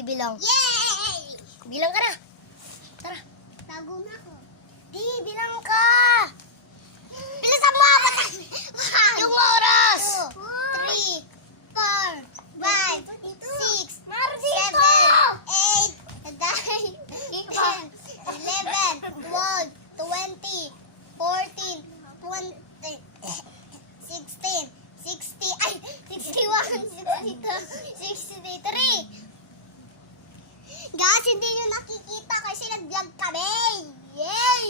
bibilang. Yay! Bilang ka na. Tara. Tago na ako. Di, bilang ka. Bilisan mo! Yung oras. 2, 3, 4, 5, 6, 7, 8, 9, 10, 11, 12, 20, 14, 20, 16, 60, ay, 61, 62, 63. Guys, hindi nyo nakikita kasi nag-vlog kami. Yay!